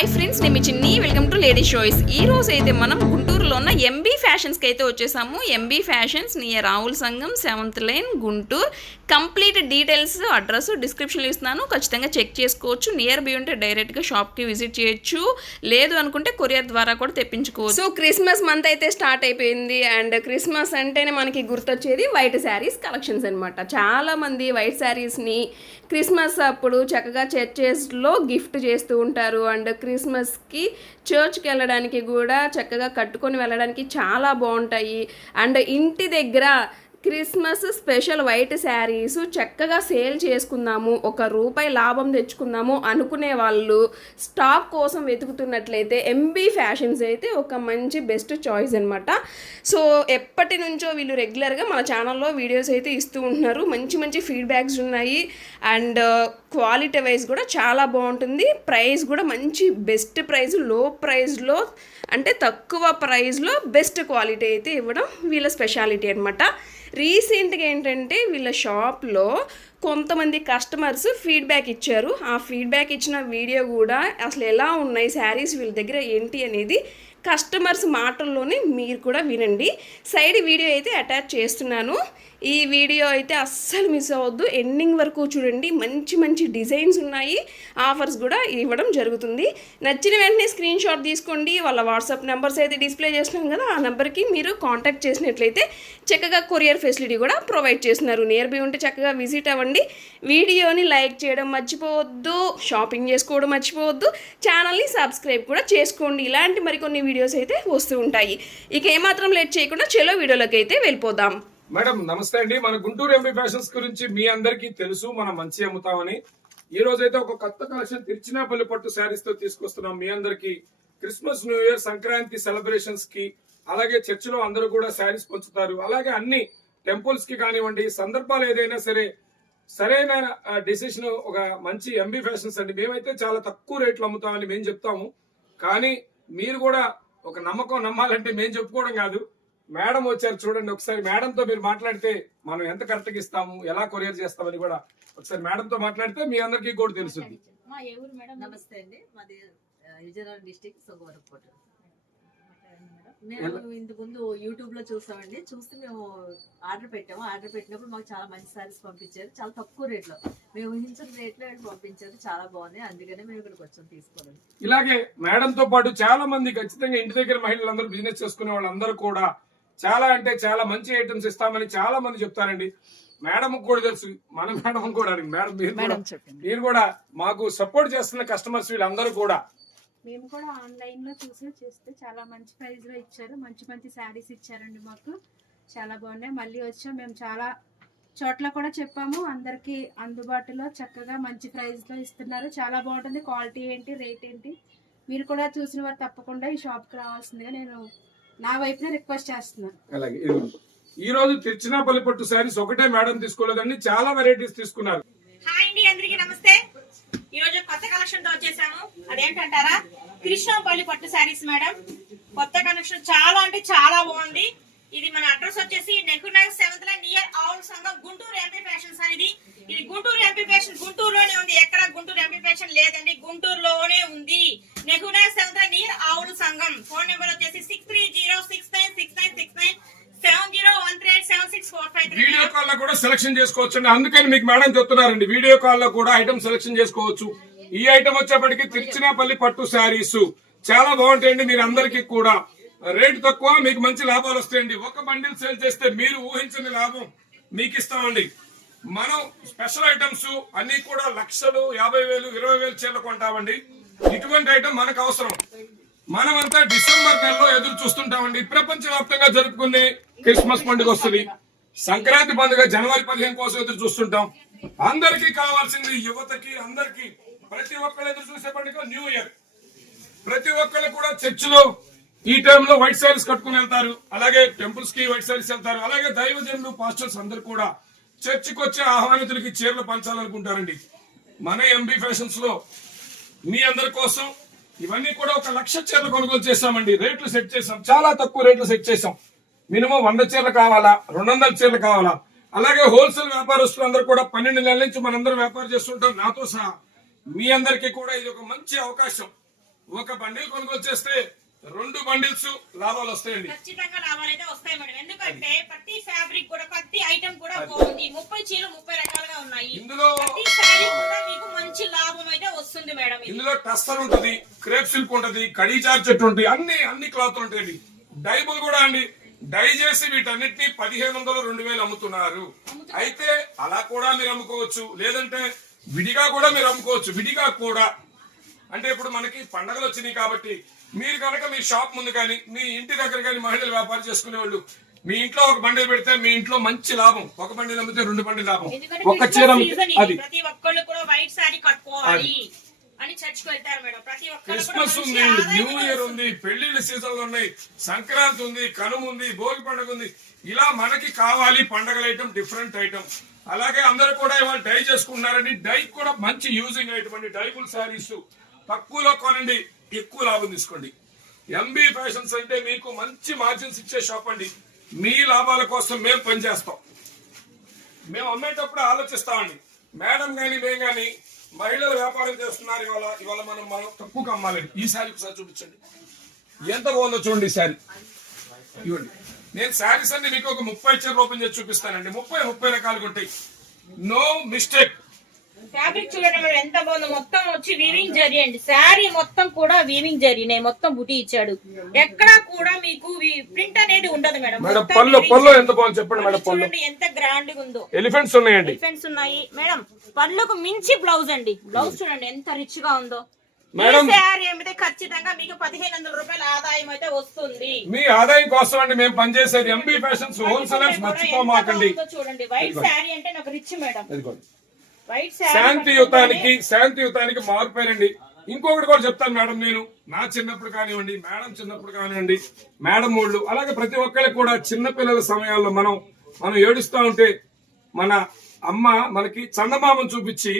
Hi friends, నేను మీ చిన్ని. వెల్కమ్ టు లేడీ షోయిస్. ఈ రోజు అయితే మనం గుంటూరులో ఉన్న ఎంబీ ఫ్యాషన్స్కి అయితే వచ్చేసాము. ఎంబీ ఫ్యాషన్స్ నియర్ రావుల సంఘం, 7th line, Guntur. Complete details, address డిస్క్రిప్షన్లో ఇస్తున్నాను, ఖచ్చితంగా చెక్ చేసుకోవచ్చు. నియర్ బై ఉంటే డైరెక్ట్గా షాప్కి విజిట్ చేయొచ్చు, లేదు అనుకుంటే కొరియర్ ద్వారా కూడా తెప్పించుకోవచ్చు. సో క్రిస్మస్ మంత్ అయితే స్టార్ట్ అయిపోయింది, అండ్ క్రిస్మస్ అంటేనే మనకి గుర్తొచ్చేది వైట్ శారీస్ కలెక్షన్స్ అనమాట. చాలామంది వైట్ శారీస్ని క్రిస్మస్ అప్పుడు చక్కగా చర్చెస్లో గిఫ్ట్ చేస్తూ ఉంటారు, అండ్ క్రిస్మస్కి చర్చ్కి వెళ్ళడానికి కూడా చక్కగా కట్టుకొని వెళ్ళడానికి చాలా బాగుంటాయి. అండ్ ఇంటి దగ్గర క్రిస్మస్ స్పెషల్ వైట్ శారీస్ చక్కగా సేల్ చేసుకుందాము, ₹1 లాభం తెచ్చుకుందాము అనుకునే వాళ్ళు స్టాక్ కోసం వెతుకుతున్నట్లయితే ఎంబీ ఫ్యాషన్స్ అయితే ఒక మంచి బెస్ట్ చాయిస్ అనమాట. సో ఎప్పటి నుంచో వీళ్ళు రెగ్యులర్గా మన ఛానల్లో వీడియోస్ అయితే ఇస్తూ ఉంటున్నారు. మంచి మంచి ఫీడ్బ్యాక్స్ ఉన్నాయి, అండ్ క్వాలిటీ వైజ్ కూడా చాలా బాగుంటుంది. ప్రైస్ కూడా మంచి బెస్ట్ ప్రైస్, లో ప్రైస్లో అంటే తక్కువ ప్రైస్లో బెస్ట్ క్వాలిటీ అయితే ఇవ్వడం వీళ్ళ స్పెషాలిటీ అనమాట. రీసెంట్గా ఏంటంటే వీళ్ళ షాప్లో కొంతమంది కస్టమర్స్ ఫీడ్బ్యాక్ ఇచ్చారు. ఆ ఫీడ్బ్యాక్ ఇచ్చిన వీడియో కూడా అసలు ఎలా ఉన్నాయి శారీస్ వీళ్ళ దగ్గర ఏంటి అనేది కస్టమర్స్ మాటల్లోనే మీరు కూడా వినండి. సైడ్ వీడియో అయితే అటాచ్ చేస్తున్నాను. ఈ వీడియో అయితే అస్సలు మిస్ అవ్వద్దు, ఎండింగ్ వరకు చూడండి. మంచి మంచి డిజైన్స్ ఉన్నాయి, ఆఫర్స్ కూడా ఇవ్వడం జరుగుతుంది. నచ్చిన వెంటనే స్క్రీన్ షాట్ తీసుకోండి. వాళ్ళ వాట్సాప్ నెంబర్స్ అయితే డిస్ప్లే చేస్తున్నాం కదా, ఆ నెంబర్కి మీరు కాంటాక్ట్ చేసినట్లయితే చక్కగా కొరియర్ ఫెసిలిటీ కూడా ప్రొవైడ్ చేస్తున్నారు. నియర్ బై ఉంటే చక్కగా విజిట్ అవ్వండి. వీడియోని లైక్ చేయడం మర్చిపోవద్దు, షాపింగ్ చేసుకోవడం మర్చిపోవద్దు, ఛానల్ని సబ్స్క్రైబ్ కూడా చేసుకోండి. ఇలాంటి మరికొన్ని వీడియోస్ అయితే వస్తూ ఉంటాయి. ఇక ఏమాత్రం లేట్ చేయకుండా చలో వీడియోలోకి అయితే వెళ్ళిపోదాం. మేడం నమస్తే అండి. మన గుంటూరు ఎంబీ ఫ్యాషన్స్ గురించి మీ అందరికీ తెలుసు, మనం మంచి అమ్ముతామని. ఈ రోజు అయితే ఒక కొత్త కలెక్షన్ తిరుచినాపల్లి పట్టు శారీస్ తో తీసుకొస్తున్నాం మీ అందరికి. Christmas, new year, Sankranti celebrations కి, అలాగే చర్చిలో అందరూ కూడా శారీస్ పంచుతారు. అలాగే అన్ని టెంపుల్స్ కి కానివ్వండి, సందర్భాలు ఏదైనా సరే సరైన డెసిషన్ ఒక మంచి ఎంబీ ఫ్యాషన్స్ అండి. మేమైతే చాలా తక్కువ రేట్లు అమ్ముతామని మేము చెప్తాము, కానీ మీరు కూడా ఒక నమ్మకం నమ్మాలంటే మేము చెప్పుకోవడం కాదు. మేడం వచ్చారు చూడండి, ఒకసారి మేడంతో మీరు మాట్లాడితే మనం ఎంత కరెక్ట్గా ఇస్తాము, ఎలా కొరియర్ చేస్తామని కూడా ఒకసారి మేడంతో మాట్లాడితే మీ అందరికీ కూడా తెలుస్తుంది. నమస్తే అండి, మాది విజయనగరం డిస్ట్రిక్ట్ సోగవరపుకోట. మేము ఇంతకు ముందు యూట్యూబ్ లో చూసామండి, చూస్తే మేము ఆర్డర్ పెట్టాము. ఆర్డర్ పెట్టినప్పుడు మాకు చాలా మంచి సారీస్ పంపించారు, చాలా తక్కువ రేట్లో, మేము ఊహించిన రేట్లో పంపించారు. చాలా బాగుంది, అందుకనే మేము ఇక్కడికి వచ్చాం తీసుకోవాలి. ఇలాగే మేడంతో పాటు చాలా మంది ఖచ్చితంగా ఇంటి దగ్గర మహిళలందరూ బిజినెస్ చేసుకునే వాళ్ళందరూ కూడా చాలా అంటే చాలా మంచి ఐటమ్స్ ఇస్తామని చాలా మంది చెప్తారండి. మేడం కూడా తెలుసు, మన మేడం కూడా మేడం మీరు కూడా మాకు సపోర్ట్ చేస్తున్న కస్టమర్స్ వీళ్ళందరూ కూడా. మేము కూడా ఆన్లైన్ లో చేస్తే చాలా మంచి ప్రైస్ లో ఇచ్చారు, మంచి మంచి శారీస్ ఇచ్చారండి. మాకు చాలా బాగున్నాయి. మళ్ళీ వచ్చాం, మేము చాలా చోట్ల కూడా చెప్పాము, అందరికి అందుబాటులో చక్కగా మంచి ప్రైస్ లో ఇస్తున్నారు. చాలా బాగుంటుంది, క్వాలిటీ ఏంటి, రేట్ ఏంటి, మీరు కూడా చూసిన వారు తప్పకుండా ఈ షాప్ కి రావాల్సిందిగా నేను నా వైపున రిక్వెస్ట్ చేస్తున్నాను. అలాగే ఈ రోజు తిరుచినాపల్లి పట్టు శారీస్ ఒకటే మేడం తీసుకోలేదండి, చాలా వెరైటీస్ తీసుకున్నారు. హాయ్ అండి, అందరికి నమస్తే. ఈ రోజు కొత్త కలెక్షన్ తో వచ్చేసాము. అదేంటంటారా, కృష్ణపల్లి పట్టు శారీస్ మేడం. కొత్త కలెక్షన్ చాలా అంటే చాలా బాగుంది. ఇది మన అడ్రస్ వచ్చేసి నెహ్రూ 7th లైన్ నియర్ ఆవుల సంఘం, గుంటూరు ఎంపీ ఫ్యాషన్ సార్. ఇది గుంటూరు ఎంపీ ఫ్యాషన్, గుంటూరులోనే ఉంది, ఎక్కడ గుంటూరు ఎంపీ ఫ్యాషన్ లేదండి, గుంటూరులోనే ఉంది. నెహ్రూ 7th లైన్ నియర్ ఆవుల సంఘం. ఫోన్ నెంబర్ వచ్చేసి 630696969701387645. వీడియో కాల్ లో కూడా సెలెక్షన్ చేసుకోవచ్చు అండి, అందుకని మీకు మేడం చెప్తున్నారండి. వీడియో కాల్ లో కూడా ఐటమ్ సెలెక్షన్ చేసుకోవచ్చు. ఈ ఐటమ్ వచ్చేప్పటికి తిరుచినాపల్లి పట్టు శారీస్ చాలా బాగుంటాయండి. మీరు అందరికీ కూడా రేటు తక్కువ, మీకు మంచి లాభాలు వస్తాయండి. ఒక బండిల్ సేల్ చేస్తే మీరు ఊహించని లాభం మీకు ఇస్తామండి. మనం స్పెషల్ ఐటమ్స్ అన్ని కూడా లక్షలు, 50,000, 20,000 చీరలు కొంటామండి. ఇటువంటి ఐటమ్ మనకు అవసరం. మనమంతా డిసెంబర్ నెలలో ఎదురు చూస్తుంటామండి. ప్రపంచవ్యాప్తంగా జరుపుకునే క్రిస్మస్ పండుగ వస్తుంది, సంక్రాంతి పండుగ జనవరి 15 కోసం ఎదురు చూస్తుంటాం. అందరికీ కావాల్సింది, యువతకి అందరికి, ప్రతి ఒక్కరు ఎదురు చూసే పండుగ న్యూ ఇయర్. ప్రతి ఒక్కరు కూడా చర్చిలో ఈ టైంలో వైట్ శారీస్ కట్టుకుని వెళ్తారు, అలాగే టెంపుల్స్ కి వైట్ శారీస్ వెళ్తారు. అలాగే దైవజనులు, పాస్టర్స్ అందరు కూడా చర్చికి వచ్చే ఆహ్వానితులకి చీరలు పంచాలనుకుంటారండి. మన ఎంబీ ఫ్యాషన్స్ లో మీ అందరి కోసం ఇవన్నీ కూడా 1,00,000 చీరలు కొనుగోలు చేశామండి. రేట్లు సెట్ చేసాం, చాలా తక్కువ రేట్లు సెట్ చేసాం. మినిమం 100 చీరలు కావాలా, 200 చీరలు కావాలా. అలాగే హోల్సేల్ వ్యాపారస్తులు అందరూ కూడా 12 నెలల నుంచి మనందరం వ్యాపారం చేస్తుంటాం, నాతో సహా. మీ అందరికీ కూడా ఇది ఒక మంచి అవకాశం. ఒక బండిల్ కొనుగోలు చేస్తే 2 బండిల్స్ లాభాలు వస్తాయండి. ఖచ్చితంగా లాభాలు అయితే వస్తాయి మేడం. ఎందుకంటే ప్రతి ఫ్యాబ్రిక్ కూడా ప్రతి ఐటమ్ కూడా బాగుంది. 30 చీరలు 30 రకాలుగా ఉన్నాయి. ఇందులో ప్రతి శారీ కూడా మీకు మంచి లాభం అయితే వస్తుంది మేడం. ఇందులో టస్సర్ ఉంటది, క్రేప్ సిల్క్ ఉంటది, కడీ జార్జెట్ ఉంటుంది, అన్ని క్లాత్ ఉంటాయండి. డైబుల్ కూడా అండి, డై చేసి వీటన్నిటిని 1500 2000 అమ్ముతున్నారు. అయితే అలా కూడా మీరు అమ్ముకోవచ్చు, లేదంటే విడిగా కూడా మీరు అమ్ముకోవచ్చు. విడిగా కూడా అంటే ఇప్పుడు మనకి పండగలు వచ్చినాయి కాబట్టి మీరు కనుక మీ షాప్ ముందు కానీ మీ ఇంటి దగ్గర కానీ మహిళలు వ్యాపారం చేసుకునే వాళ్ళు మీ ఇంట్లో ఒక బండిల్ పెడితే మీ ఇంట్లో మంచి లాభం. ఒక బండిల్ అమ్మితే 2 బండిల్ లాభం. ఒక చీర అది ప్రతి ఒక్కళ్ళు కూడా వైట్ సారీ కట్టుకోవాలి అని చర్చకు వెళ్తారు మేడం. ప్రతి ఒక్కరు క్రిస్మస్ ఉంది, న్యూ ఇయర్ ఉంది, పెళ్లిళ్ళ సీజన్లు ఉన్నాయి, సంక్రాంతి ఉంది, కనుమ ఉంది, భోగి పండుగ ఉంది. ఇలా మనకి కావాలి పండగల ఐటమ్, డిఫరెంట్ ఐటమ్. అలాగే అందరూ కూడా ఇవాళ డై చేసుకుంటున్నారండి. డై కూడా మంచి యూజింగ్ అయ్యేటువంటి డైబుల్ శారీస్ తక్కువలో కొనండి, ఎక్కువ లాభం తీసుకోండి. ఎంబీ ఫ్యాషన్స్ అంటే మీకు మంచి మార్జిన్స్ ఇచ్చే షాప్ అండి. మీ లాభాల కోసం మేము పనిచేస్తాం. మేము అమ్మేటప్పుడు ఆలోచిస్తామండి. మేడం గాని మేము గాని మహిళలు వ్యాపారం చేస్తున్నారు. ఇవాళ మనం తక్కువగా అమ్మాలండి. ఈ శారీ ఒకసారి చూపించండి, ఎంత బాగుందో చూడండి. ఈ శారీ ఇవ్వండి. నేను శారీస్ అన్ని మీకు ఒక 30 చీరలు ఓపెన్ చేసి చూపిస్తానండి. 30 రకాలుగా ఉంటాయి. No mistake. ఫ్యాబ్రిక్ చూడండి మేడం ఎంత బాగుందో. మొత్తం వచ్చి వీవింగ్ జరీ అండి. శారీ మొత్తం కూడా వీవింగ్ జరీనే మొత్తం బుటీ ఇచ్చాడు. ఎక్కడా కూడా మీకు ప్రింట్ అనేది ఉండదు మేడం. మేడం పళ్ళు ఎంత బాగుంది చెప్పండి మేడం. పళ్ళు చూడండి ఎంత గ్రాండ్ గా ఉందో. ఎలిఫెంట్స్ ఉన్నాయండి. ఎలిఫెంట్స్ ఉన్నాయి మేడం. పళ్ళుకు మించి బ్లౌజ్ అండి. బ్లౌజ్ చూడండి ఎంత రిచ్ గా ఉందో. మేడం శారీ అమ్మితే ఖచ్చితంగా మీకు 1500 రూపాయల ఆదాయం అయితే వస్తుంది. మీ ఆదాయం కోసం అండి మేము పనిచేసేది. ఎంబీ ఫ్యాషన్స్ హోల్సేలర్స్ మర్చిపోమాకండి. చూడండి వైట్ శారీ అంటే నాకు రిచ్ మేడం. వైట్ శాంతియుతానికి మారిపోయారండి. ఇంకొకటి కూడా చెప్తాను మేడం. నేను నా చిన్నప్పుడు కానివ్వండి, మేడం చిన్నప్పుడు కానివ్వండి, మేడం వాళ్ళు అలాగే ప్రతి ఒక్కరికి కూడా చిన్నపిల్లల సమయాల్లో మనం ఏడుస్తా ఉంటే మన అమ్మ మనకి చందమామను చూపించి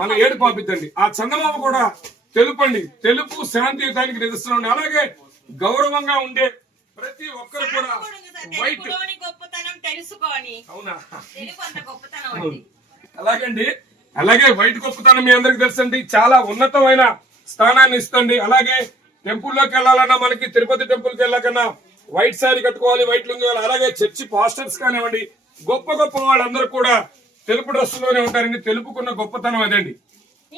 మన ఏడు పాపిద్దండి. ఆ చందమామ కూడా తెలుపండి. తెలుపు శాంతియుతానికి నిదర్శనం. అలాగే గౌరవంగా ఉండే ప్రతి ఒక్కరు కూడా వైట్ గొప్పతనం తెలుసుకోని. అవునా? తెలుగు అంత గొప్పతనం అండి. అలాగే వైట్ గొప్పతనం మీ అందరికి తెలుసండి. చాలా ఉన్నతమైన స్థానాన్ని ఇస్తుంది. అలాగే టెంపుల్లోకి వెళ్ళాలన్నా మనకి తిరుపతి టెంపుల్కి వెళ్ళకన్నా వైట్ శారీ కట్టుకోవాలి, వైట్ లుంగి. అలాగే చర్చి పాస్టర్స్ కానివ్వండి, గొప్ప వాళ్ళందరూ కూడా తెలుపు డ్రెస్సులోనే ఉంటారండి. తెలుపుకున్న గొప్పతనం అదండి.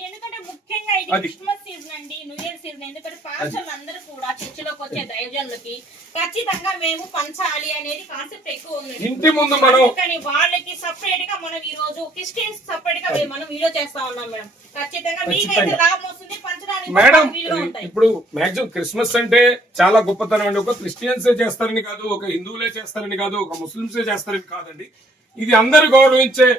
ఎందుకంటే ముఖ్యంగా ఇది క్రిస్మస్ సీజన్ అండి, న్యూ ఇయర్ సీజన్. ఎందుకంటే పాస్టర్లు అందరూ కూడా చర్చిలోకి వచ్చే దైవజనులకి ఖచ్చితంగా మేము పంచాలి అనేది కాన్సెప్ట్ ఎక్కువ ఉంది. ఇంటి ముందు మనం కానీ వాళ్ళకి సపరేట్ గా మనం ఈ రోజు క్రిస్టియన్స్ సపరేట్ గా మనం వీడియో చేస్తా ఉన్నాం మేడం. ఖచ్చితంగా మీకైతే లాభం వస్తుంది, పంచడానికి మేడం. ఉంటాయి. ఇప్పుడు మాక్సిమం క్రిస్మస్ అంటే చాలా గొప్పతనం అండి. ఒక క్రిస్టియన్సే చేస్తారని కాదు, ఒక హిందువులే చేస్తారని కాదు, ఒక ముస్లింసే చేస్తారని కాదండి. ఇది అందరూ గౌరవించే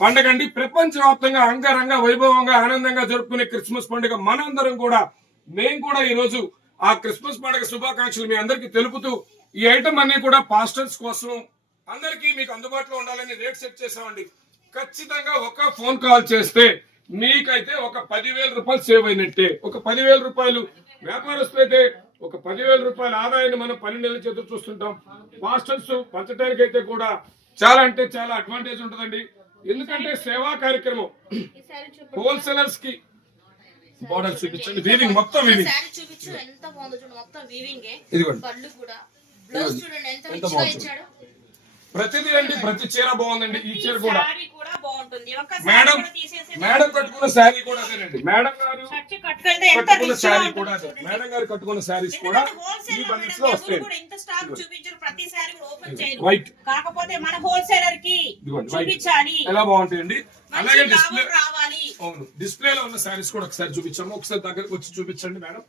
పండుగ అండి. ప్రపంచవ్యాప్తంగా అంగరంగ వైభవంగా ఆనందంగా జరుపుకునే క్రిస్మస్ పండుగ మనందరం కూడా మేము కూడా ఈ రోజు ఆ క్రిస్మస్ పండుగ శుభాకాంక్షలు మీ అందరికి తెలుపుతూ ఈ ఐటమ్ అన్ని కూడా పాస్టర్స్ కోసం అందరికీ మీకు అందుబాటులో ఉండాలని రేట్ సెట్ చేసామండి. ఖచ్చితంగా ఒక ఫోన్ కాల్ చేస్తే మీకైతే ఒక 10,000 రూపాయలు సేవ్ అయినట్టే. ఒక 10,000 రూపాయలు వ్యాపారస్తులు అయితే ఒక 10,000 రూపాయల ఆదాయాన్ని మనం 12 నెలల చేతులు చూస్తుంటాం. పాస్టర్స్ పంచడానికి అయితే కూడా చాలా అంటే చాలా అడ్వాంటేజ్ ఉంటుందండి. ఎందుకంటే సేవా కార్యక్రమం హోల్సేలర్స్ కి బోర్డర్ చూపించండి. వీవింగ్ మొత్తం వీవింగ్. చూపించు ఎంత బాగుందో చూడండి. మొత్తం వీవింగ్. ఇదిగోండి పళ్ళు కూడా బ్లౌజ్ చూడండి ఎంత రిచ్ గా ఇచ్చాడు. ప్రతిదీ అండి, ప్రతి చీర బాగుందండి. ఈ చీర కూడా బాగుంటుంది. మేడం కట్టుకున్న శారీ కూడా అదేనండి. మేడం గారు కట్టుకున్న శారీ కూడా అదే. మేడం గారు కట్టుకున్న శారీస్ కూడా ఈ బండిల్స్ లో వస్తాయి. వైట్ కాకపోతే మన హోల్సేలర్ కి చూపించాలి ఎలా బాగుంటాయండి. అలాగే డిస్ప్లే రావాలి. అవును, డిస్ప్లేలో ఉన్న శారీస్ కూడా ఒకసారి చూపించాము. ఒకసారి దగ్గరకు వచ్చి చూపించండి మేడం.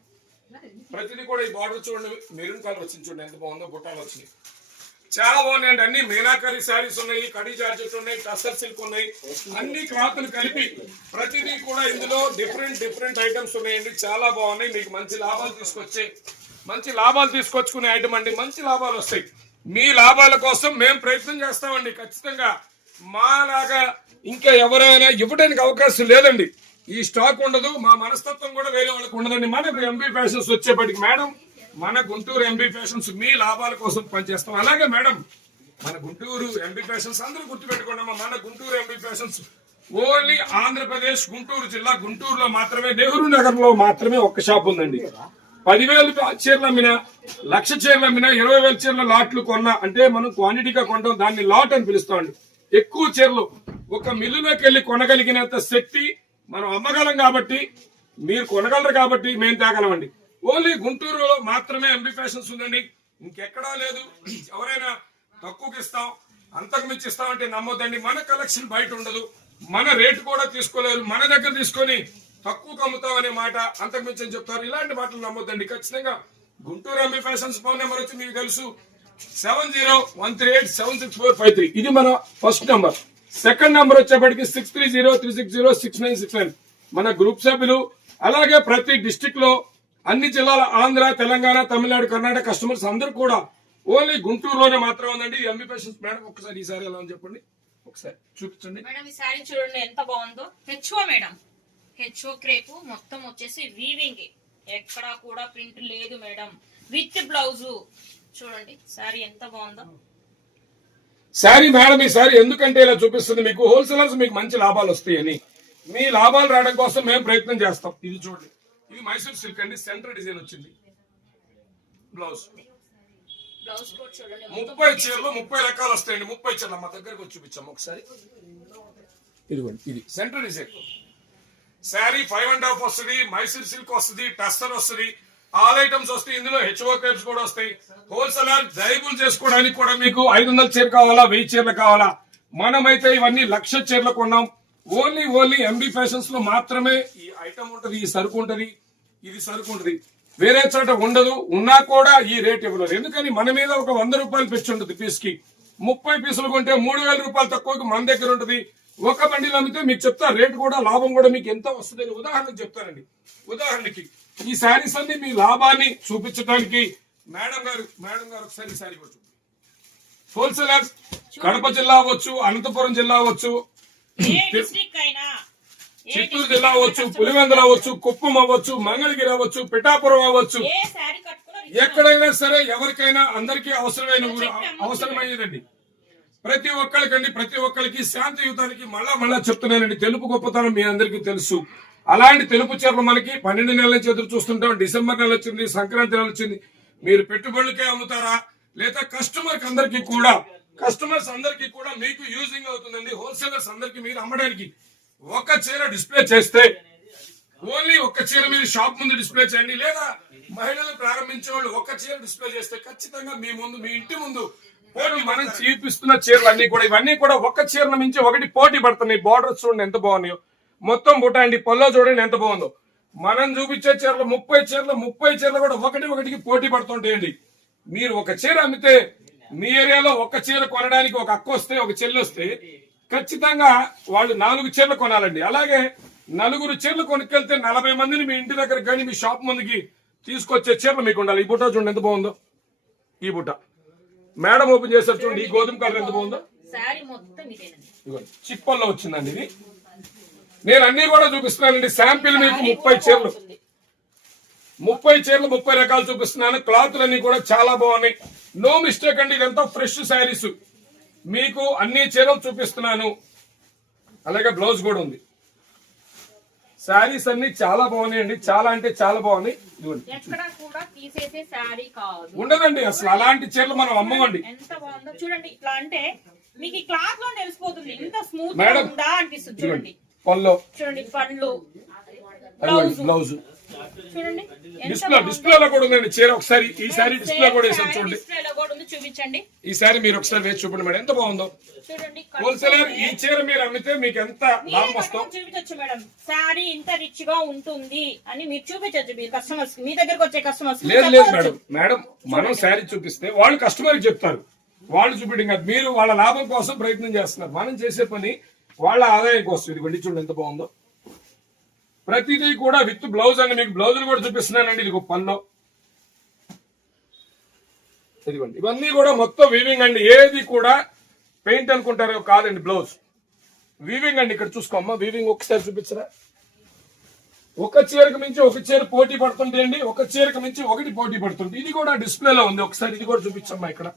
ప్రతిదీ కూడా ఈ బార్డర్ చూడండి, మెరూన్ కలర్ వచ్చింది చూడండి ఎంత బాగుందో. బుట్టాలు వచ్చినాయి, చాలా బాగున్నాయండి. అన్ని మీనాకరీ శారీస్ ఉన్నాయి, కడీ జార్జెట్ ఉన్నాయి, టస్సర్ సిల్క్ ఉన్నాయి. అన్ని క్లాత్లు కలిపి ప్రతిదీ కూడా ఇందులో డిఫరెంట్ ఐటమ్స్ ఉన్నాయండి. చాలా బాగున్నాయి. మీకు మంచి లాభాలు తీసుకొచ్చుకునే ఐటమ్ అండి. మంచి లాభాలు వస్తాయి. మీ లాభాల కోసం మేము ప్రయత్నం చేస్తామండి. ఖచ్చితంగా మాలాగా ఇంకా ఎవరైనా ఇవ్వడానికి అవకాశం లేదండి. ఈ స్టాక్ ఉండదు. మా మనస్తత్వం కూడా వేరే వాళ్ళకి ఉండదండి. మనకు ఎంబీ ఫ్యాషన్స్ వచ్చేప్పటికి మేడం, మన గుంటూరు ఎంబీ ఫ్యాషన్స్ మీ లాభాల కోసం పనిచేస్తాం. అలాగే మేడం, మన గుంటూరు ఎంబీ ఫ్యాషన్స్ అందరూ గుర్తుపెట్టుకోండి. మన Guntur MB fashions only Andhra Pradesh Guntur జిల్లా గుంటూరులో మాత్రమే నెహ్రూ నగర్ లో మాత్రమే ఒక్క షాప్ ఉందండి. 10,000 చీరలు అమ్మినా, 1,00,000 చీరలు అమ్మినా, 20,000 చీరల లాట్లు కొన్నా అంటే మనం క్వాంటిటీగా కొంటాం, దాన్ని లాట్ అని పిలుస్తామండి. ఎక్కువ చీరలు ఒక మిల్లులోకి వెళ్లి కొనగలిగినంత శక్తి మనం అమ్మగలం కాబట్టి, మీరు కొనగలరు కాబట్టి మేము తేగలమండి. ఓన్లీ గుంటూరులో మాత్రమే ఎంబీ ఫ్యాషన్స్ ఉందండి, ఇంకెక్కడా లేదు. ఎవరైనా తక్కువకి ఇస్తాం, అంతకు మించి ఇస్తామంటే నమ్మొద్దండి. మన కలెక్షన్ బయట ఉండదు, మన రేటు కూడా తీసుకోలేరు. మన దగ్గర తీసుకొని తక్కువకు అమ్ముతాం అనే మాట అంతకు మించి అని చెప్తారు. ఇలాంటి మాటలు నమ్మొద్దండి. ఖచ్చితంగా Guntur MB fashions phone number వచ్చి మీకు తెలుసు 7013876453. ఇది మన ఫస్ట్ నెంబర్. సెకండ్ నెంబర్ వచ్చేప్పటికి 6303606969. మన గ్రూప్ సభ్యులు అలాగే ప్రతి డిస్టిక్ లో అన్ని జిల్లాల ఆంధ్ర, తెలంగాణ, తమిళనాడు, కర్ణాటక కస్టమర్స్ అందరూ కూడా ఓన్లీ గుంటూరులోనే మాత్రం ఉందండి ఎంబీ ఫ్యాషన్స్. మేడం ఒకసారి ఈసారి ఎలా అని చెప్పండి, ఒకసారి చూపించండి. మేడం ఈ శారీ చూడండి ఎంత బాగుందో. హెచ్ఓ మేడం, హెచ్ఓ క్రేపు మొత్తం వచ్చేసి వీవింగ్, ఎక్కడా కూడా ప్రింట్ లేదు మేడం. విత్ బ్లౌజ్ చూడండి శారీ ఎంత బాగుందో. శారీ మేడం ఈ శారీ ఎందుకంటే ఇలా చూపిస్తుంది మీకు, హోల్సేలర్స్ మీకు మంచి లాభాలు వస్తాయని. మీ లాభాలు రావడం కోసం మేము ప్రయత్నం చేస్తాం. ఇది చూడండి, ఇది మైసూర్ సిల్క్ అండి, సెంటర్ డిజైన్ వచ్చింది. బ్లౌజ్ బ్లౌజ్ కోడ్ చూడండి. 30 చీరలు 30 రకాలు వస్తాయండి. 30 చీరలు మా దగ్గరకు వచ్చి చూపించాము ఒకసారి. ఇదిగోండి, ఇది సెంటర్ డిజైన్ శారీ 5.5 వస్తుంది, మైసూర్ సిల్క్ వస్తుంది, టస్సర్ వస్తుంది, ఆల్ ఐటమ్స్ వస్తాయి. ఇందులో హెచ్ఓ క్రేప్స్ కూడా వస్తాయి. హోల్సేలర్ జైబుల్ చేసుకోవడానికి కూడా మీకు 500 చీర కావాలా, 1000 చీరలు కావాలా, మనమైతే ఇవన్నీ 1,00,000 చీరలు కొన్నాం. ఓన్లీ ఎంబీ ఫ్యాషన్స్ లో మాత్రమే ఈ ఐటమ్ ఉంటది, ఈ సరుకు ఉంటది, ఇది సరుకు ఉంటది. వేరే చోట ఉండదు, ఉన్నా కూడా ఈ రేట్ ఇవ్వలేదు. ఎందుకని మన మీద ఒక 100 రూపాయలు పెంచి ఉంటుంది పీస్ కి. 30 పీసులు కొంటే 3,000 రూపాయలు తక్కువకి మన దగ్గర ఉంటుంది. ఒక బండిలో అమ్మితే మీకు చెప్తా రేట్ కూడా, లాభం కూడా మీకు ఎంత వస్తుంది అని ఉదాహరణకు చెప్తానండి. ఉదాహరణకి ఈ శారీస్ అన్ని మీ లాభాన్ని చూపించడానికి మేడం గారు ఒకసారి ఈ శారీ కూడా చూడండి. హోల్సేలర్స్ కడప జిల్లా అవ్వచ్చు, అనంతపురం జిల్లా అవ్వచ్చు, ఏ డిస్ట్రిక్ట్ అయినా, చిత్తూరు జిల్లా అవ్వచ్చు, పులివెందులు అవ్వచ్చు, కుప్పం అవ్వచ్చు, మంగళగిరి అవ్వచ్చు, పిఠాపురం అవ్వచ్చు, ఏ శారీ కట్టుకున్నా ఎక్కడైనా సరే ఎవరికైనా అందరికీ అవసరమైనదండి. ప్రతి ఒక్కరికి శాంతియుతానికి మళ్ళా చెప్తున్నానండి. తెలుపు గొప్పతనం మీ అందరికీ తెలుసు. అలాంటి తెలుపు చీరలు మనకి 12 నెలల నుంచి ఎదురు చూస్తుంటాం. డిసెంబర్ నెల వచ్చింది, సంక్రాంతి నెల వచ్చింది. మీరు పెట్టుబడులకే అమ్ముతారా లేదా కస్టమర్స్ అందరికీ కూడా మీకు యూజింగ్ అవుతుందండి. హోల్సేలర్స్ అందరికీ మీరు అమ్మడానికి ఒక చీర డిస్ప్లే చేస్తే, ఓన్లీ ఒక చీర మీరు షాప్ ముందు డిస్ప్లే చేయండి, లేదా మహిళలు ప్రారంభించే వాళ్ళు ఒక చీర డిస్ప్లే చేస్తే ఖచ్చితంగా మీ ఇంటి ముందు పోటీ మనం చూపిస్తున్న చీరలు అన్ని కూడా, ఇవన్నీ కూడా ఒక చీరను మించి ఒకటి పోటీ పడుతున్నాయి. బార్డర్స్ చూడండి ఎంత బాగున్నాయో, మొత్తం బుట్ట అండి, పల్లో చూడండి ఎంత బాగుందో. మనం చూపించే చీరలు 30 చీరలు కూడా ఒకటికి పోటీ పడుతుంటాయండి. మీరు ఒక చీర అమ్మితే మీ ఏరియాలో ఒక చీర కొనడానికి ఒక అక్క వస్తే, ఒక చెల్లి వస్తే ఖచ్చితంగా వాళ్ళు 4 చీరలు కొనాలండి. అలాగే 4 చీరలు కొనుక్కెళ్తే 40 మందిని మీ ఇంటి దగ్గర కానీ మీ షాప్ ముందుకి తీసుకొచ్చే చీరలు మీకు ఉండాలి. ఈ బుట్ట చూడండి ఎంత బాగుందో. ఈ బుట్ట మేడం ఓపెన్ చేస్తారు చూడండి, ఈ గోధుమ కలర్ ఎంత బాగుందో. శారీ మొత్తం ఇదేనండి, చిప్పల్లో వచ్చిందండి ఇది. నేను అన్ని కూడా చూపిస్తున్నానండి. శాంపిల్ మీకు 30 చీరలు 30 రకాలు చూపిస్తున్నాను. క్లాత్లన్నీ కూడా చాలా బాగున్నాయి. నో మిస్టేక్ అండి, ఇదంతా ఫ్రెష్ శారీస్. మీకు అన్ని చీరలు చూపిస్తున్నాను. అలాగే బ్లౌజ్ కూడా ఉంది. శారీస్ అన్ని చాలా బాగున్నాయండి, చాలా అంటే చాలా బాగున్నాయి. ఎక్కడ కూడా తీసేసే శారీ కాదు, ఉండదండి అసలు. అలాంటి చీరలు మనం అమ్మవండి. ఎంత బాగుందో చూడండి. ఇట్లా అంటే మీకు ఈ క్లాత్ లో తెలిసిపోతుంది ఎంత స్మూత్ మేడం ఉందా అనిపిస్తుంది. చూడండి పల్లో చూడండి, పళ్ళు, బ్లౌజ్ చూడండి డిస్ప్లేలో కూడా ఉందండి చీర. ఒకసారి ఈ సారీ డిస్ప్లే కూడా వేసారు చూడండి. డిస్ప్లేలో కూడా ఉంది, చూపించండి. ఈ సారీ మీరు ఒకసారి వేసి చూడండి మేడం, ఎంత బాగుందో. చూడండి హోల్సేలర్ ఈ చీర మీరు అమ్మితే మీకు ఎంత లాభం వస్తాం చూపించచ్చు మేడం. శారీ ఇంత రిచ్ గా ఉంటుంది అని మీరు చూపించచ్చు. మీరు కస్టమర్స్, మీ దగ్గరకు వచ్చే కస్టమర్స్. లేదు మేడం మనం శారీ చూపిస్తే వాళ్ళు కస్టమర్ చెప్తారు, వాళ్ళు చూపించడం కాదు. మీరు వాళ్ళ లాభం కోసం ప్రయత్నం చేస్తున్నారు. మనం చేసే పని వాళ్ళ ఆదాయం కోసం. ఇదిగోండి చూడండి ఎంత బాగుందో. ప్రతిదీ కూడా విత్ బ్లౌజ్ అండి. మీకు బ్లౌజులు కూడా చూపిస్తున్నానండి. ఇది పల్లో, ఇదిగోండి. ఇవన్నీ కూడా మొత్తం వీవింగ్ అండి. ఏది కూడా పెయింట్ అనుకుంటారో కాదండి, బ్లౌజ్ వీవింగ్ అండి. ఇక్కడ చూసుకోమ్మా, వీవింగ్ ఒకసారి చూపించరా. ఒక చీరకు మించి ఒక చీర పోటీ పడుతుంది అండి, ఒక చీరకు మించి ఒకటి పోటీ పడుతుంది. ఇది కూడా డిస్ప్లేలో ఉంది, ఒకసారి ఇది కూడా చూపించమ్మా. ఇక్కడ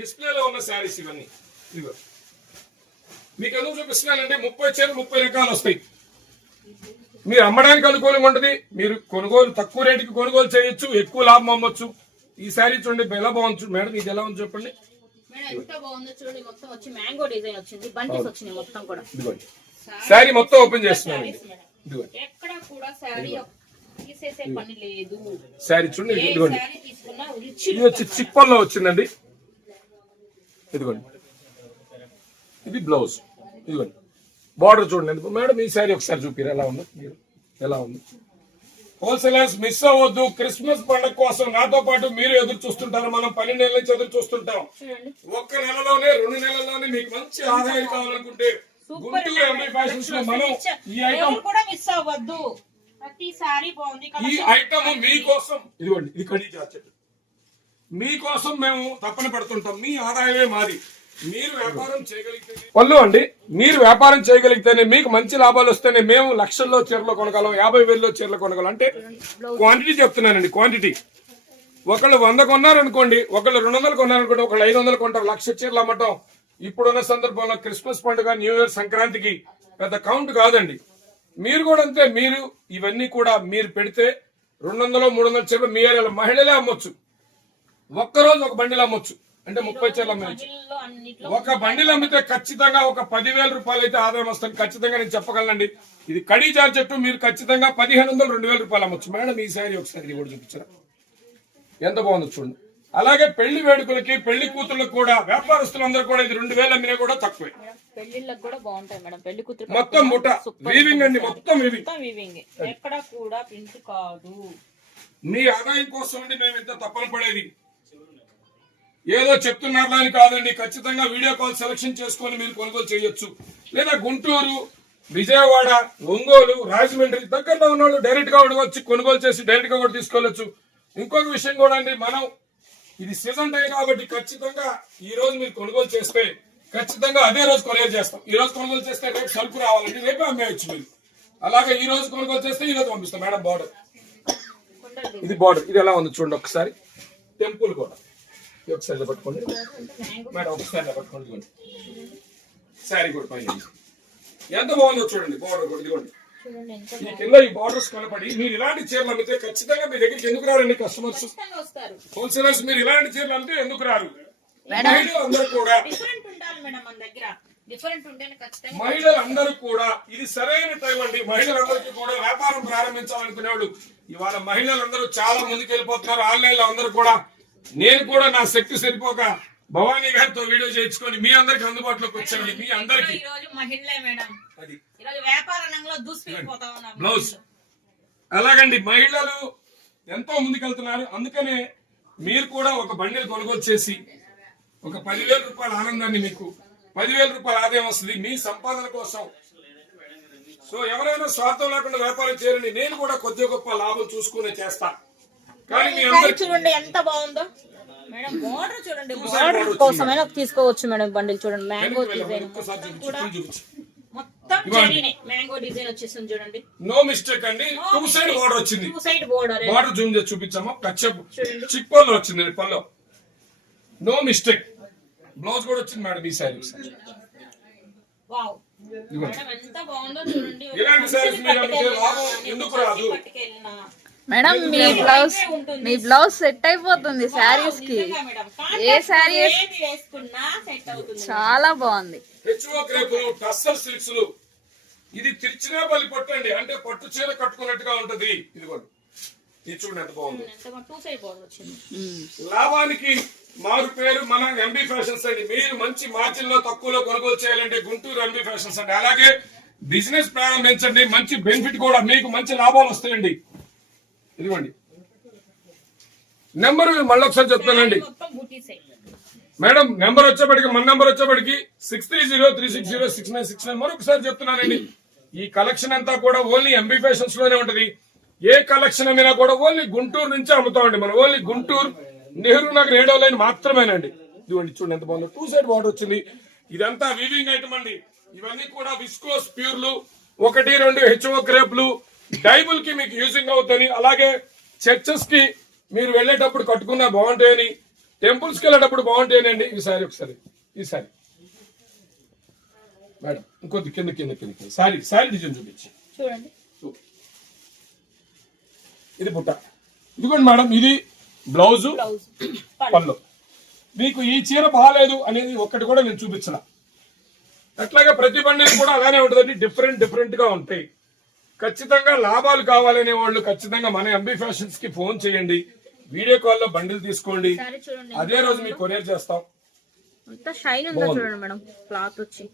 డిస్ప్లేలో ఉన్న శారీస్ ఇవన్నీ. ఇదిగో మీకు ఎందుకు చూపిస్తున్నానంటే 30 చీరలు 30 రకాలు వస్తాయి. మీరు అమ్మడానికి అనుకూలంగా ఉంటుంది. మీరు కొనుగోలు తక్కువ రేటుకి కొనుగోలు చేయొచ్చు, ఎక్కువ లాభం అమ్మొచ్చు. ఈ శారీ చూడండి ఎలా బాగుంది మేడం, ఇది ఎలా ఉంది చెప్పండి. మేడం ఎంత బాగుందో చూడండి, మొత్తం వచ్చి మ్యాంగో డిజైన్ వచ్చింది, బంచెస్ వచ్చినాయి మొత్తం కూడా. ఇదిగోండి శారీ మొత్తం ఓపెన్ చేస్తున్నాను. ఇదిగోండి ఎక్కడ కూడా శారీ తీసేసే పని లేదు. శారీ చూడండి, ఏ ఇదిగోండి శారీ తీసుకున్నా ఇది వచ్చి చిప్పల్లో వచ్చిందండి. ఇదిగోండి ఇది బ్లౌజ్. ఇదిగోండి బార్డర్ చూడండి మేడం. ఈ శారీ ఒకసారి చూపిరు ఎలా ఉంది, మీరు ఎలా ఉంది. హోల్సేలర్స్ మిస్ అవ్వద్దు. క్రిస్మస్ పండుగ కోసం నాతో పాటు మీరు ఎదురు చూస్తుంటారు, మనం 12 నెలల నుంచి ఎదురు చూస్తుంటాం. ఒక్క నెలలోనే 2 నెలల్లోనే మీకు మంచి ఆదాయం కావాలనుకుంటే గుంటూరు ఎంబీ ఫ్యాషన్స్ లో మనం ఈ ఐటమ్ కూడా మిస్ అవ్వద్దు. ప్రతి శారీ బాగుంది. ఈ ఐటమ్ మీకోసం ఇదిగోండి, ఇది కడి జాకెట్ మీకోసం మేము తప్పన పడుతుంటాం. మీ ఆదాయమే మాది. మీరు వ్యాపారం చేయగలిగితే పళ్ళు అండి, మీరు వ్యాపారం చేయగలిగితేనే మీకు మంచి లాభాలు వస్తేనే మేము లక్షల్లో చీరలు కొనగలం, 50,000లో చీరలు కొనగలం. అంటే క్వాంటిటీ చెప్తున్నానండి, క్వాంటిటీ. ఒకళ్ళు 100 కొన్నారనుకోండి, ఒకళ్ళు 200 కొన్నారనుకోండి, ఒకళ్ళు 500 కొంటారు. 1,00,000 చీరలు అమ్మటం ఇప్పుడున్న సందర్భంలో క్రిస్మస్ పండుగ, న్యూ ఇయర్, సంక్రాంతికి పెద్ద కౌంట్ కాదండి. మీరు కూడా అంతే. మీరు ఇవన్నీ కూడా మీరు పెడితే 200-300 చీరలు మీ ఏరియాలో మహిళలే అమ్మొచ్చు. ఒక్కరోజు ఒక బండిలు అమ్మొచ్చు, అంటే 30 చీరలు అమ్మచ్చు. ఒక బండిలు అమ్మితే ఖచ్చితంగా ఒక 10,000 రూపాయలు అయితే ఆదాయం వస్తుంది. ఖచ్చితంగా నేను చెప్పగలనండి. ఇది కడీ జాకెట్ మీరు ఖచ్చితంగా 1,500-2,000 రూపాయలు అమ్మొచ్చు. మేడం ఈ శారీ ఒకసారి కూడా చూపించరా, ఎంత బాగుందో చూడండి. అలాగే పెళ్లి వేడుకలకి, పెళ్లి కూతుర్లకు కూడా, వ్యాపారస్తులందరూ కూడా ఇది 2,000 అమ్మినా కూడా తక్కువే. పెళ్లిళ్ళకి కూడా బాగుంటాయి మేడం. పెళ్లి కూతురు మొత్తం ముఠ వీవింగ్ అండి, మొత్తం వీవింగ్, ఎక్కడ కూడా ప్రింట్ కాదు. మీ ఆదాయం కోసం అండి మేము ఇంత తప్పన పడేది. ఏదో చెప్తున్నారా అని కాదండి. ఖచ్చితంగా వీడియో కాల్ సెలక్షన్ చేసుకొని మీరు కొనుగోలు చేయొచ్చు. లేదా గుంటూరు, విజయవాడ, ఒంగోలు, రాజమండ్రి దగ్గరలో ఉన్న వాళ్ళు డైరెక్ట్ గా వచ్చి కొనుగోలు చేసి డైరెక్ట్ గా కూడా తీసుకోవచ్చు. ఇంకొక విషయం కూడా అండి, మనం ఇది సీజన్ టైం కాబట్టి ఖచ్చితంగా ఈ రోజు మీరు కొనుగోలు చేస్తే ఖచ్చితంగా అదే రోజు కొనుగోలు చేస్తాం. ఈ రోజు కొనుగోలు చేస్తే రేపు సరుకు రావాలండి, రేపే అమ్మేయచ్చు మీరు. అలాగే ఈ రోజు కొనుగోలు చేస్తే ఈ రోజు పంపిస్తాం. మేడం బార్డర్, ఇది బార్డర్, ఇది ఎలా ఉంది చూడండి ఒకసారి. టెంపుల్ కూడా ఒకసారి పట్టుకోండి మేడం, ఒకసారి పట్టుకోండి. శారీ కూడా పైన ఎంత బాగుందో చూడండి. బార్డర్ కూడా ఇదిగోండి. ఈ కింద ఈ బార్డర్స్ కనపడి మీరు ఇలాంటి చీరలు అమ్మితే ఖచ్చితంగా మీ దగ్గరికి ఎందుకు రారండి కస్టమర్స్, హోల్సేలర్స్? మీరు ఇలాంటి చీరలు అమ్మితే ఎందుకు రారు? మహిళలందరూ కూడా మహిళలందరూ కూడా ఇది సరైన టైం అండి. మహిళలందరికీ కూడా వ్యాపారం ప్రారంభించాలనుకునేవాళ్ళు ఇవాళ మహిళలందరూ చాలా ముందుకు వెళ్ళిపోతున్నారు. ఆన్లైన్ లో అందరూ కూడా, నేను కూడా నా శక్తి సరిపోక భవానీ గారితో వీడియో చేయించుకొని మీ అందరికి అందుబాటులోకి వచ్చాను. మీ అందరికి అది బ్లౌజ్ అలాగండి. మహిళలు ఎంతో ముందుకెళ్తున్నారు. అందుకనే మీరు కూడా ఒక బండిని కొనుగోలు చేసి ఒక 10,000 రూపాయల ఆనందాన్ని, మీకు 10,000 రూపాయల ఆదాయం వస్తుంది మీ సంపాదన కోసం. సో ఎవరైనా స్వార్థం లేకుండా వ్యాపారం చేయాలని నేను కూడా కొద్ది గొప్ప లాభం చూసుకునే చేస్తా. కానీ మీ అందరికి చూడండి ఎంత బాగుందో మేడం. బోర్డర్ చూడండి, బోర్డర్ కోసమైనా తీసుకోవచ్చు మేడం. బండిల్ చూడండి, మ్యాంగో డిజైన్ మొత్తం మ్యాంగో డిజైన్ వచ్చేసింది చూడండి. నో మిస్టేక్ అండి. 2 సైడ్ బోర్డర్ వచ్చింది. 2 సైడ్ బోర్డర్, బోర్డర్ జూమ్ చేసి చూపించామా? కచ్చప్ చిక్కోలో వచ్చింది పల్లో. No mistake. బ్లౌజ్ కూడా వచ్చింది మేడం. ఈ శారీ వావ్ మేడం ఎంత బాగుందో చూడండి. ఇలాంటి శారీస్ మీరు అమ్మితే లాభం ఎందుకు రాదు? మేడం మీ బ్లౌజ్ సెట్ అయిపోతుంది శారీస్ కి. ఏ శారీ వేసుకున్నా సెట్ అవుతుంది. చాలా బాగుంది. హెచ్ఓ క్రేపులు, టస్సర్ సిల్క్స్, ఇది తిరుచినాపల్లి పట్టు అండి. అంటే పట్టు చీర కట్టుకున్నట్టుగా ఉంటది. ఇదిగోండి, ఇది చూడండి ఎంత బాగుంది. 2 సైడ్ బోర్డర్ వచ్చింది. లాభానికి మారు పేరు మన ఎంబీ ఫ్యాషన్స్ అండి. మీరు మంచి మార్జిన్ లో తక్కువలో కొనుగోలు చేయాలంటే గుంటూరు ఎంబీ ఫ్యాషన్స్ అండి. అలాగే బిజినెస్ ప్రారంభించండి, మంచి బెనిఫిట్ కూడా, మీకు మంచి లాభాలు వస్తాయండి. ఇదిగోండి నెంబర్ మళ్ళీ ఒకసారి చెప్తానండి మేడం. నెంబర్ వచ్చేప్పటికి, మన నెంబర్ వచ్చేప్పటికి 6303606969. మరొకసారి చెప్తున్నానండి. ఈ కలెక్షన్ అంతా కూడా ఓన్లీ ఎంబీ ఫ్యాషన్స్ లోనే ఉంటది. ఏ కలెక్షన్ అమ్మినా కూడా ఓన్లీ గుంటూరు నుంచి అమ్ముతామండి మనం. ఓన్లీ గుంటూరు, నెహ్రూ నగర్ 7వ లైన్ మాత్రమేనండి. ఇదిగోండి చూడండి ఎంత బాగుందో. 2 సైడ్ బార్డర్ వచ్చింది. ఇదంతా వీవింగ్ ఐటమ్ అండి. ఇవన్నీ కూడా విస్కోస్ ప్యూర్లు, 1-2 హెచ్ఓ క్రేప్లు, డైబుల్ కి మీకు యూజింగ్ అవుతుంది. అలాగే చర్చెస్ కి మీరు వెళ్ళేటప్పుడు కట్టుకున్నా బాగుంటాయని, టెంపుల్స్ కి వెళ్ళేటప్పుడు బాగుంటాయనండి. ఈ సారీ ఒకసారి, ఈ సారీ మేడం ఇంకొద్ది కింద శారీ డిజైన్ చూపించి చూడండి. ఇది బుట్ట. ఇదిగోండి మేడం, ఇది బ్లౌజు బ్లౌజ్ పళ్ళు. మీకు ఈ చీర బాగాలేదు అనేది ఒక్కటి కూడా నేను చూపించిన. అట్లాగే ప్రతి బండిలు కూడా అలానే ఉంటుందండి, డిఫరెంట్ గా ఉంటాయి. ఖచ్చితంగా లాభాలు కావాలనే వాళ్ళు ఖచ్చితంగా మన ఎంబీ ఫ్యాషన్స్ కి ఫోన్ చేయండి, వీడియో కాల్ లో బండిల్ తీసుకోండి, సారీ చూడండి అదే రోజు మీకు కొరియర్ చేస్తాం. అంత షైన్ ఉందో చూడండి మేడం. క్లాత్ వచ్చి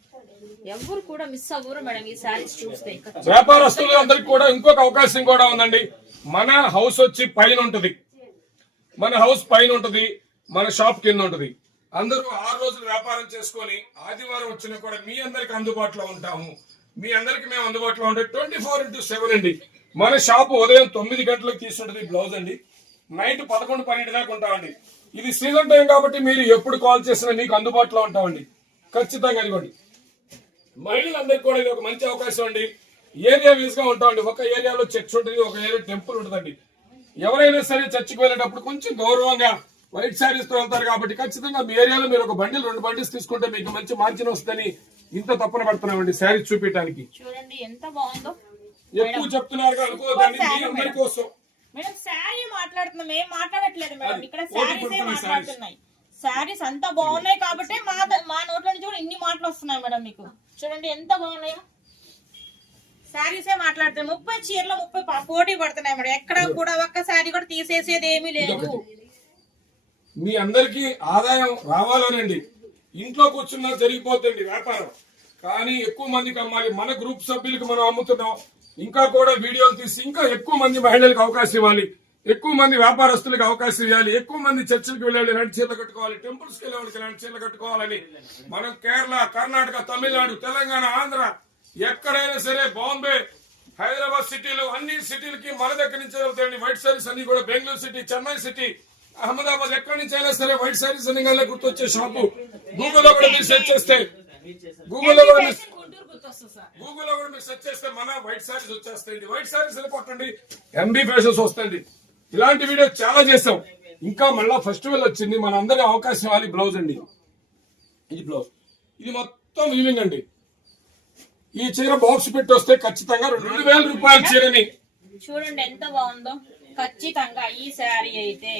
ఎవరు కూడా మిస్ అవ్వరు మేడం ఈ శారీస్ చూస్తే. వ్యాపారస్తులు అందరికి కూడా ఇంకొక అవకాశం కూడా ఉందండి. మన హౌస్ వచ్చి పైన ఉంటది, మన షాప్ కింద ఉంటది. అందరూ 6 రోజులు వ్యాపారం చేసుకొని ఆదివారం వచ్చినా కూడా మీ అందరికి అందుబాటులో ఉంటాము. మీ అందరికి మేము అందుబాటులో ఉంటే 24/7 అండి. మన షాపు ఉదయం 9 గంటలకు తీసుకుంటుంది బ్లౌజ్ అండి, నైట్ 11-12 దాకా ఉంటామండి. ఇది సీజన్ టైం కాబట్టి మీరు ఎప్పుడు కాల్ చేసినా మీకు అందుబాటులో ఉంటామండి. ఖచ్చితంగా ఇదిగోండి, మహిళలందరికీ కూడా ఇది ఒక మంచి అవకాశం అండి. ఏరియా వైజ్ గా ఉంటామండి. ఒక ఏరియాలో చర్చ్ ఉంటుంది, ఒక ఏరియా టెంపుల్ ఉంటుందండి. ఎవరైనా సరే చర్చికి వెళ్ళేటప్పుడు కొంచెం గౌరవంగా వైట్ శారీస్ తో వెళ్తారు కాబట్టి ఖచ్చితంగా మీ ఏరియాలో మీరు ఒక బండిల్ 2 బండిల్స్ తీసుకుంటే మీకు మంచి మార్జిన్ వస్తుందని ఇంత తప్పన పడుతున్నామండి శారీస్ చూపించడానికి. చూడండి ఎంత బాగుందో. ఎక్కువ చెప్తున్నారు అనుకోదండి, మీ అందరి కోసం. మేడం శారీ మాట్లాడుతున్నాం, ఏం మాట్లాడట్లేదు మేడం, ఇక్కడ శారీసే మాట్లాడుతున్నాయి. శారీస్ అంత బాగున్నాయి కాబట్టి మా నోట్ల నుంచి కూడా ఇన్ని మాటలు వస్తున్నాయి మేడం. మీకు చూడండి ఎంత బాగున్నాయో, శారీసే మాట్లాడుతున్నాయి. 30 చీరలు 30 పోటీ పడుతున్నాయి మేడం. ఎక్కడ కూడా ఒక్క శారీ కూడా తీసేసేది ఏమీ లేదు. మీ అందరికి ఆదాయం రావాలనండి, ఇంట్లో కూర్చున్నా జరిగిపోతుంది వ్యాపారం, కానీ ఎక్కువ మందికి అమ్మాలి. మన గ్రూప్ సభ్యులకు మనం అమ్ముతున్నాం, ఇంకా కూడా వీడియోలు తీసి ఇంకా ఎక్కువ మంది మహిళలకు అవకాశం ఇవ్వాలి, ఎక్కువ మంది వ్యాపారస్తులకు అవకాశం ఇవ్వాలి, ఎక్కువ మంది చర్చిలకు వెళ్ళాలి ఇలాంటి చీరలు కట్టుకోవాలి, టెంపుల్స్ కి వెళ్ళేవాళ్ళకి ఇలాంటి చీరలు కట్టుకోవాలని మనం కేరళ, కర్ణాటక, తమిళనాడు, తెలంగాణ, ఆంధ్ర ఎక్కడైనా సరే, బాంబే, హైదరాబాద్ సిటీలు, అన్ని సిటీలకి మన దగ్గర నుంచి వెళ్తాయండి వైట్ సారీస్ అన్ని కూడా. బెంగళూరు సిటీ, చెన్నై సిటీ, అహ్మదాబాద్ ఎక్కడి నుంచి అయినా సరే వైట్ సారీస్ అని గుర్తొచ్చే షాపు. గూగుల్లో కూడా మీరు సెర్చ్ చేస్తే మీరు సెర్చ్ చేస్తే మన వైట్ సారీస్ వచ్చేస్తాయండి. వైట్ సారీస్ అని కొట్టండి, ఎంబీ ఫ్యాషన్స్ వస్తాయండి. ఇలాంటి వీడియో చాలా చేసాం. ఇంకా మళ్ళా ఫెస్టివల్ వచ్చింది, మన అందరి అవకాశం ఇవ్వాలి. బ్లౌజ్ అండి, ఇది బ్లౌజ్, ఇది మొత్తం వీవింగ్ అండి. ఈ చీర బాక్స్ పెట్టి వస్తే ఖచ్చితంగా 2000 రూపాయల చీరని చూడండి ఎంత బాగుందో. ఖచ్చితంగా ఈ శారీ అయితే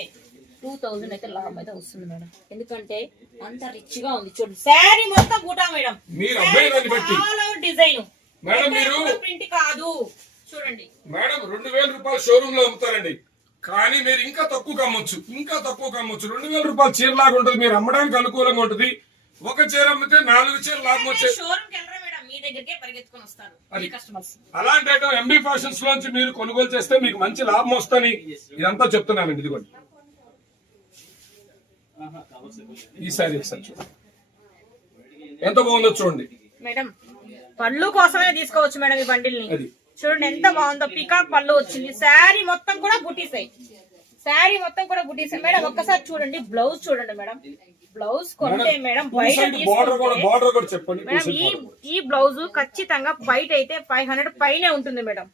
2000 అయితే లాభం అయితే వస్తుంది మేడం, ఎందుకంటే అంత రిచ్ గా ఉంది. చూడండి శారీ మొత్తం బూటా మేడం, మీరు అబ్బాయి దాన్ని బట్టి డిజైన్ మేడం, మీరు ప్రింట్ కాదు. చూడండి మేడం 2000 రూపాయలు షోరూమ్ లో అమ్ముతారండి, కానీ మీరు ఇంకా తక్కువ అమ్మొచ్చు. 2000 రూపాయల చీర లాగా ఉంటుంది, మీరు అమ్మడానికి అనుకూలంగా ఉంటుంది. ఒక చీర అమ్మితే 4 చీర లాభం వచ్చే షోరూమ్ కి వెళ్ళరా మేడం, మీ దగ్గరికే పరిగెత్తుకొని వస్తారు కస్టమర్స్. అలాంటి ఐటమ్ ఎంబీ ఫ్యాషన్స్ లోంచి మీరు కొనుగోలు చేస్తే మీకు మంచి లాభం వస్తుంది. ఇదంతా చెప్తున్నానండి. ఇదిగోండి ఈ సారీ ఒకసారి చూడండి, ఎంత బాగుందో చూడండి మేడం. పళ్ళు కోసమే తీసుకోవచ్చు మేడం ఈ బండిల్ని. చూడండి ఎంత బాగుందో, పికాక్ పళ్ళు వచ్చింది. శారీ మొత్తం కూడా బుటీసే, మేడం. ఒక్కసారి చూడండి బ్లౌజ్ చూడండి మేడం. బ్లౌజ్ కొంటే మేడం బయట మేడం ఈ బ్లౌజ్ ఖచ్చితంగా బయట అయితే 500 పైనే ఉంటుంది మేడం.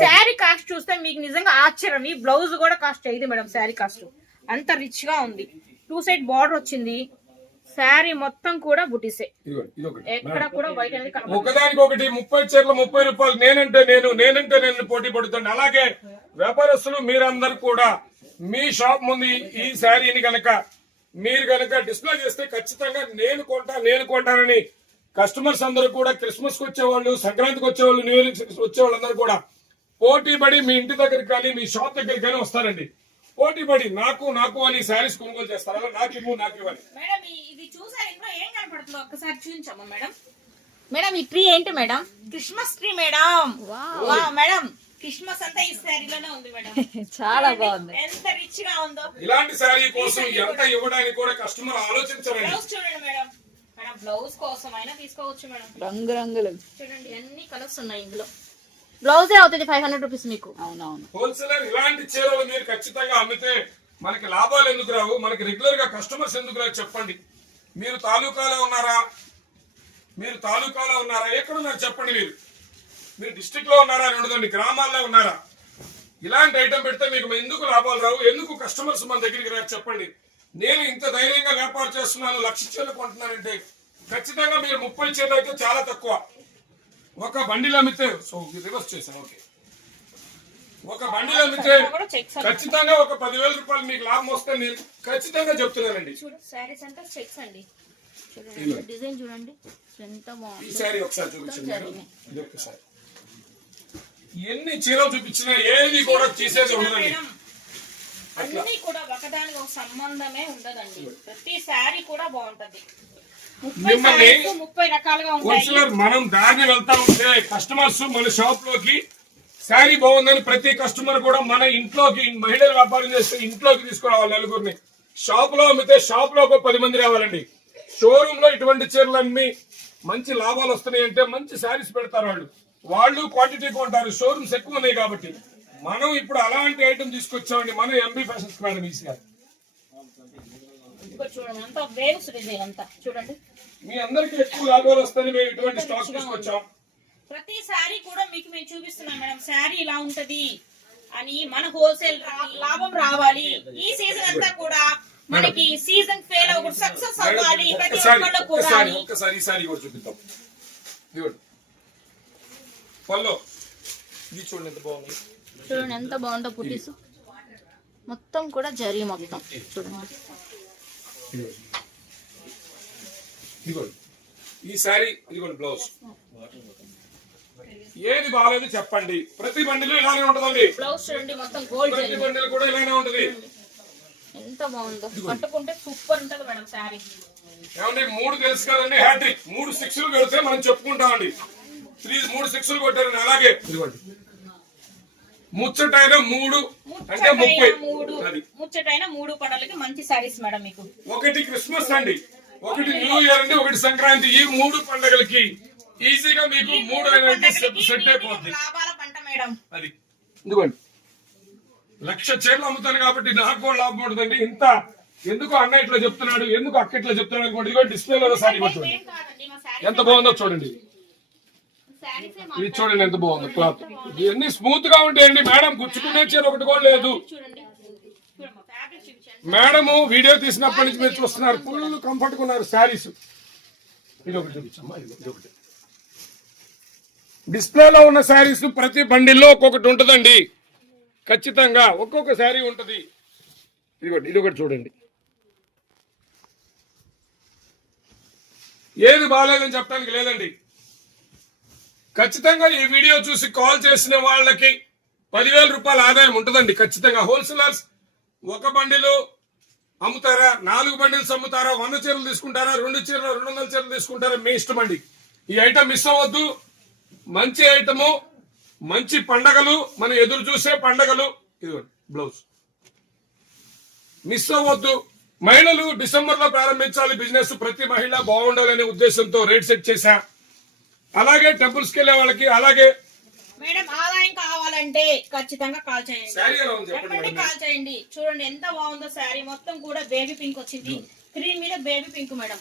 శారీ కాస్ట్ చూస్తే మీకు నిజంగా ఆశ్చర్యం. ఈ బ్లౌజ్ కూడా కాస్ట్ అయింది మేడం, శారీ కాస్ట్ అంత రిచ్ గా ఉంది. 2 సైడ్ బార్డర్ వచ్చింది, శారీ మొత్తం కూడా బుటీసే, ఎక్కడ కూడా బయట ఒకదానికొకటి 30 చీరలు 30 రూపాయలు. నేనంటే నేను పోటీ పడుతుంది. అలాగే వ్యాపారస్తులు మీరందరూ కూడా మీ షాప్ ముందు ఈ శారీని గనక మీరు గనక డిస్ప్లే చేస్తే ఖచ్చితంగా నేను కొంటానని కస్టమర్స్ అందరూ కూడా, క్రిస్మస్ కి వచ్చేవాళ్ళు, సంక్రాంతికి వచ్చేవాళ్ళు, న్యూ ఇయర్ వచ్చేవాళ్ళు అందరూ కూడా పోటీ పడి మీ ఇంటి దగ్గరికి కానీ మీ షాప్ దగ్గరికి కానీ వస్తారండి. పోటీ పడి నాకు అని శారీస్ కొనుగోలు చేస్తారు. అలా నాకు ఇవ్వాలి మేడం. ఇది చూసారు, ఇంట్లో ఏం కనపడుతుందో ఒక్కసారి చూపించమ్మా మేడం. మేడం ఈ ట్రీ ఏంటి madam? Christmas tree madam. Madam Christmas అంతా ఈ శారీలోనే ఉంది మేడం. చాలా బాగుంది, ఎంత రిచ్ గా ఉందో. ఇలాంటి శారీ కోసం ఎంత ఇవ్వడానికి కూడా కస్టమర్ ఆలోచించారండి. బ్లౌజ్ చూడండి మేడం, బ్లౌజ్ కోసం అయినా తీసుకోవచ్చు మేడం. రంగులు చూడండి ఎన్ని కలర్స్ ఉన్నాయి ఇందులో. బ్లౌజే అవుతుంది 500 రూపీస్ మీకు. అవునవును. హోల్సేలర్ ఇలాంటి చీరలు మీరు ఖచ్చితంగా అమ్మితే మనకి లాభాలు ఎందుకు రావు, మనకి రెగ్యులర్ గా కస్టమర్స్ ఎందుకు రావు చెప్పండి. మీరు తాలూకాలో ఉన్నారా, ఎక్కడున్నారు చెప్పండి. మీరు డిస్ట్రిక్ట్ లో ఉన్నారా అని ఉండదండి, గ్రామాల్లో ఉన్నారా. ఇలాంటి ఐటమ్ పెడితే మీకు ఎందుకు లాభాలు రావు, ఎందుకు కస్టమర్స్ మన దగ్గరికి రారు చెప్పండి. నేను ఇంత ధైర్యంగా వ్యాపారం చేస్తున్నాను, 1,00,000 చీరలు కొంటున్నానంటే ఖచ్చితంగా మీరు 30 చీరలు అయితే చాలా తక్కువ. ఒక బండిలో అమ్మితే రివర్స్ చేశాను. ఓకే, ఒక బండిలో అమ్మితే ఖచ్చితంగా ఒక 10,000 రూపాయలు మీకు లాభం వస్తే నేను ఖచ్చితంగా చెప్తున్నానండి. శారీస్ అంటే చెక్స్ అండి. చూడండి డిజైన్ చూడండి ఎంత బాగుంది. ఈ శారీ ఒకసారి చూపించండి. ఇది ఒక్కసారి ఎన్ని చీరలు చూపించినా ఏది కూడా తీసేది ఉండదండి. అన్ని కూడా ఒకదానికి ఒక సంబంధమే ఉండదండి. ప్రతి శారీ కూడా బాగుంటది. మిమ్మల్ని 30 రకాలుగా ఉంటాయి. హోల్సేలర్ మనం దారిని వెళ్తా ఉంటే కస్టమర్స్ మన షాప్ లోకి శారీ బాగుందని ప్రతి కస్టమర్ కూడా మన ఇంట్లోకి, మహిళలు వ్యాపారం చేస్తే ఇంట్లోకి తీసుకురావాలి. నలుగురిని షాప్ లో అమ్మితే షాప్ లో ఒక 10 మంది రావాలండి. షోరూమ్ లో ఇటువంటి చీరలు అమ్మి మంచి లాభాలు వస్తున్నాయి అంటే మంచి శారీస్ పెడతారు వాళ్ళు క్వాంటిటీ కొంటారు. షోరూమ్స్ ఎక్కువ ఉన్నాయి కాబట్టి మనం ఇప్పుడు అలాంటి ఐటమ్ తీసుకొచ్చామండి మన ఎంబీ ఫ్యాషన్స్ మేడం ఈసారి. చూడండి అంతా వేవ్స్ డిజైన్ అంతా చూడండి. మీ అందరికి ఎక్కువ లాభాలు వస్తాయని మేము ఇటువంటి స్టాక్ తీసుకొచ్చాం. ప్రతి శారీ కూడా మీకు మేము చూపిస్తున్నాం మేడం. శారీ ఇలా ఉంటది అని మన హోల్సేల్ లాభం రావాలి. ఈ సీజన్ అంతా కూడా మనకి సీజన్ ఫెయిల్ అవ్వకూడదు, సక్సెస్ అవ్వాలి ప్రతి ఒక్కళ్ళు కూడా. ఒక్కసారి ఈ సారీ కూడా చూపిద్దాం. పల్లో ఇది చూడండి ఎంత బాగుంది. చూడండి ఎంత బాగుందో పుట్టిసు మొత్తం కూడా జరీ మొత్తం చూడండి. ఇదిగోండి ఈ సారీ, ఇదిగోండి బ్లౌజ్. ఏది బాగాలేదు చెప్పండి. ప్రతి బండిలో ఇలానే ఉంటదండి. బ్లౌజ్ చూడండి మొత్తం గోల్డ్ ప్రతి బండిలో కూడా ఇలానే ఉంటది. ఎంత బాగుందో, కట్టుకుంటే సూపర్ ఉంటది మేడం శారీ. ఏమండి 3 తెలుసు కదండి హ్యాట్రిక్. 3 6లు కొడితే మనం చెప్పుకుంటామండి. 3 6లు కొట్టారండి. అలాగే ఇదిగోండి ముచ్చటైన 3 అంటే 30. అది ముచ్చటైన 3 పండుగలకి మంచి శారీస్ మేడం మీకు. ఒకటి క్రిస్మస్ అండి, ఒకటి న్యూ ఇయర్ అండి, ఒకటి సంక్రాంతి. ఈ 3 పండుగలకి ఈజీగా మీకు 3 అనేది సెట్ అయిపోద్ది. లాభాల పంట మేడం. అది ఇదిగోండి 1,00,000 చీరలు అమ్ముతాను కాబట్టి నాకు కూడా లాభం ఉంటుందండి. ఇంత ఎందుకు అన్న ఇట్లా చెప్తున్నాడు, ఎందుకు అక్క ఇట్లా చెప్తున్నాడు అనుకోండి. ఇదిగో డిస్ప్లేలో సారీ చూడండి ఎంత బాగుందో చూడండి. ఇది చూడండి ఎంత బాగుందో క్లాత్. ఇవన్నీ స్మూత్ గా ఉంటాయండి మేడం. గుచ్చుకునే చీర ఒకటి కూడా లేదు. మేడము వీడియో తీసినప్పటి నుంచి మీరు చూస్తున్నారు, ఫుల్ కంఫర్ట్ గా ఉన్నారు శారీస్. ఇది ఒకటి చూపించమ్మా. ఇది ఒకటి డిస్ప్లేలో ఉన్న శారీస్ ప్రతి బండిల్లో ఒక్కొక్కటి ఉంటుందండి. ఖచ్చితంగా ఒక్కొక్క శారీ ఉంటది. ఇది ఒకటి చూడండి. ఏది బాగాలేదని చెప్పడానికి లేదండి. ఖచ్చితంగా ఈ వీడియో చూసి కాల్ చేసిన వాళ్ళకి 10,000 రూపాయల ఆదాయం ఉంటుందండి. ఖచ్చితంగా హోల్సేలర్స్ ఒక బండిలో అమ్ముతారా, 4 బండిల్స్ అమ్ముతారా, 100 చీరలు తీసుకుంటారా, 2 చీరలు 200 చీరలు తీసుకుంటారా, మీ ఇష్టం అండి. ఈ ఐటమ్ మిస్ అవ్వద్దు. మంచి ఐటము, మంచి పండగలు, మనం ఎదురు చూసే పండగలు. ఇదిగోండి బ్లౌజ్ మిస్ అవ్వద్దు. మహిళలు డిసెంబర్ లో ప్రారంభించాలి బిజినెస్. ప్రతి మహిళ బాగుండాలనే ఉద్దేశంతో రేట్ సెట్ చేశా. అలాగే టెంపుల్స్ కి వెళ్లే వాళ్ళకి, అలాగే మేడం ఆదాయం కావాలంటే ఖచ్చితంగా కాల్ చేయండి. కాల్ చేయండి. చూడండి ఎంత బాగుందో శారీ. మొత్తం కూడా బేబీ పింక్ వచ్చింది. స్క్రీన్ మీద బేబీ పింక్ మేడం.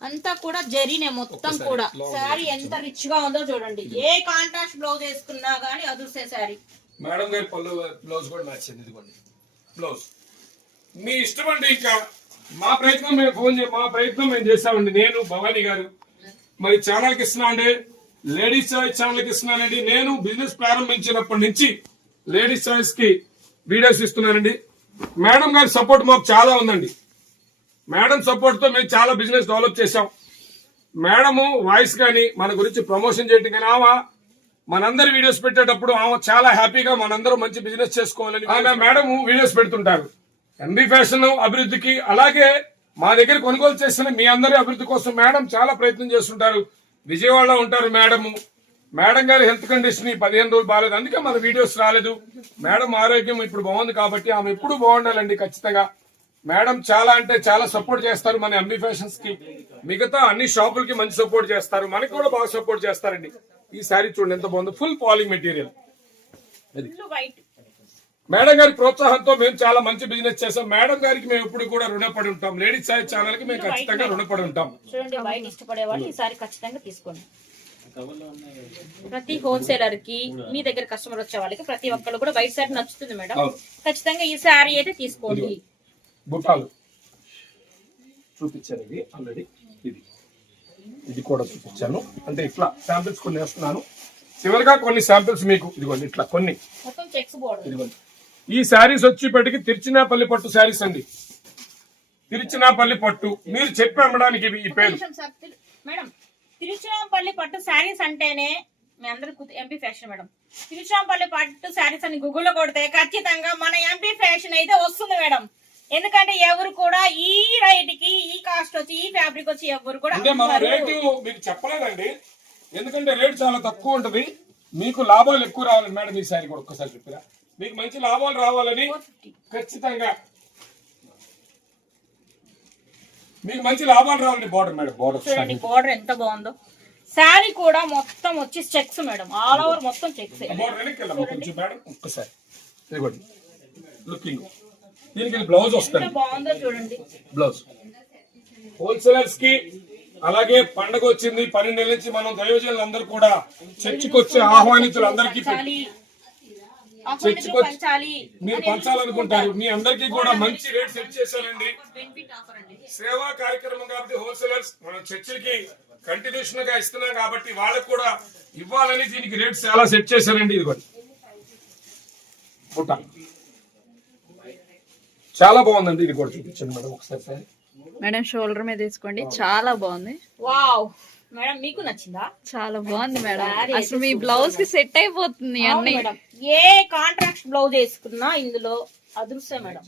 అంతా కూడా జరీనే మొత్తం కూడా. శారీ ఎంత రిచ్ గా ఉందో చూడండి. ఏ కాంట్రాస్ట్ బ్లౌజ్ వేసుకున్నా గానీ అదుర్సే శారీ. మేడం గారి పళ్ళు బ్లౌజ్ కూడా మ్యాచ్ అయింది. ఇదిగోండి బ్లౌజ్ మీ ఇష్టం అండి. ఇంకా మా ప్రయత్నం మేము చేస్తామండి. నేను భవానీ గారు మరి ఛానల్కి ఇస్తున్నా అండి. లేడీస్ చాయిస్ ఛానల్కి ఇస్తున్నానండి. నేను బిజినెస్ ప్రారంభించినప్పటి నుంచి లేడీస్ చాయిస్ కి వీడియోస్ ఇస్తున్నానండి. మేడం గారి సపోర్ట్ మాకు చాలా ఉందండి. మేడం సపోర్ట్ తో మేము చాలా బిజినెస్ డెవలప్ చేశాం. మేడము వాయిస్ కానీ మన గురించి ప్రమోషన్ చేయడం కానీ ఆమె మనందరి వీడియోస్ పెట్టేటప్పుడు ఆమె చాలా హ్యాపీగా మనందరం మంచి బిజినెస్ చేసుకోవాలని ఆమె మేడం వీడియోస్ పెడుతుంటారు. ఎంబీ ఫ్యాషన్ అభివృద్ధికి, అలాగే మా దగ్గర కొనుగోలు చేసిన మీ అందరి అభివృద్ధి కోసం మేడం చాలా ప్రయత్నం చేస్తుంటారు. విజయవాడలో ఉంటారు మేడము. మేడం గారి హెల్త్ కండిషన్ 15 రోజులు బాగాలేదు, అందుకే మన వీడియోస్ రాలేదు. మేడం ఆరోగ్యం ఇప్పుడు బాగుంది కాబట్టి ఆమె ఎప్పుడు బాగుండాలండి. ఖచ్చితంగా మేడం చాలా అంటే చాలా సపోర్ట్ చేస్తారు మన ఎంబీ ఫ్యాషన్స్ కి. మిగతా అన్ని షాపులకి మంచి సపోర్ట్ చేస్తారు, మనకి కూడా బాగా సపోర్ట్ చేస్తారండి. ఈ శారీ చూడండి ఎంత బాగుందో. Full polling material. మేడం గారి ప్రోత్సాహంతో మేము చాలా మంచి బిజినెస్ చేసాం. మేడం గారికి మేము ఎప్పుడు కూడా రుణపడి ఉంటాం. లేడీస్ చాయిస్ ఛానల్ కి మేము ఖచ్చితంగా రుణపడి ఉంటాం. చూడండి వైట్ ఇష్టపడే వాళ్ళు ఈసారి ఖచ్చితంగా తీసుకోండి. ప్రతి హోల్సేలర్ కి మీ దగ్గర కస్టమర్ వచ్చే వాళ్ళకి ప్రతి ఒక్కరు కూడా వైట్ శారీ నచ్చుతుంది మేడం. ఖచ్చితంగా ఈ శారీ అయితే తీసుకోండి. బుట్టాలు చూపించారు ఇది ఆల్రెడీ. ఇది ఇది కూడా చూపించాను. అంటే ఇట్లా శాంపిల్స్ కొన్ని వేస్తున్నాను. చివరిగా కొన్ని శాంపిల్స్ మీకు ఇదిగోండి ఇట్లా కొన్ని మొత్తం చెక్స్ బోర్డర్. ఇదిగోండి. ఈ శారీస్ వచ్చేప్పటికి తిరుచినాపల్లి పట్టు శారీస్ అండి. తిరుచినాపల్లి పట్టు మీరు చెప్పి అమ్మడానికి ఇవి ఈ పేరు. మేడం తిరుచినాపల్లి పట్టు శారీస్ అంటేనే మీ అందరికి ఎంపీ ఫ్యాషన్ మేడం. తిరుచినాపల్లి పట్టు శారీస్ అని గూగుల్లో కొడితే ఖచ్చితంగా మన ఎంపీ ఫ్యాషన్ అయితే వస్తుంది మేడం. ఎందుకంటే ఎవరు కూడా ఈ రైట్ కి ఈ కాస్ట్ వచ్చి ఈ ఫ్యాబ్రిక్ వచ్చి ఎవరు కూడా అంటే మన రేటు మీకు చెప్పలేదండి. ఎందుకంటే రేట్ చాలా తక్కువ ఉంటది. మీకు లాభాలు ఎక్కువ రావాలని మేడం ఈ శారీ కూడా ఒక్కసారి చెప్పిరా. మీకు మంచి లాభాలు రావాలని ఖచ్చితంగా మీకు మంచి లాభాలు రావాలని బార్డర్ మేడం. చూడండి బార్డర్ ఎంత బాగుందో. శారీ కూడా మొత్తం వచ్చి చెక్స్ మేడం. ఆల్ ఓవర్ మొత్తం చెక్స్. బార్డర్ వెనక్కి వెళ్ళాము కొంచెం మేడం ఒక్కసారి. ఇదిగోండి లుకింగ్. దీనికి బ్లౌజ్ వస్తుంది. బాగుందో చూడండి బ్లౌజ్. హోల్సేలర్స్ కి అలాగే పండగ వచ్చింది 12 నెలల నుంచి మనం దైవజనులు అందరూ కూడా చర్చికి వచ్చే ఆహ్వానితులు అందరికీ చర్చికి వచ్చి మీరు పంచాలనుకుంటారు. మీ అందరికీ కూడా మంచి రేట్ సెట్ చేశారండి. సేవా కార్యక్రమం కాబట్టి హోల్సేలర్స్ మనం చర్చిలకి కంటిన్యూషన్ గా ఇస్తున్నాం కాబట్టి వాళ్ళకు కూడా ఇవ్వాలని దీనికి రేట్ చాలా సెట్ చేశారండి. ఇది కూడా బుట్ట చాలా బాగుందండి. ఇది కూడా చూపించండి మేడం ఒకసారి. మేడం షోల్డర్ మీద తీసుకోండి, చాలా బాగుంది. వావ్ మేడం మీకు నచ్చిందా? చాలా బాగుంది మేడం. అసలు మీ బ్లౌజ్ కి సెట్ అయిపోతుంది అన్ని. ఏ కాంట్రాక్ట్ బ్లౌజ్ వేసుకున్నా ఇందులో అదృశ్యం మేడం.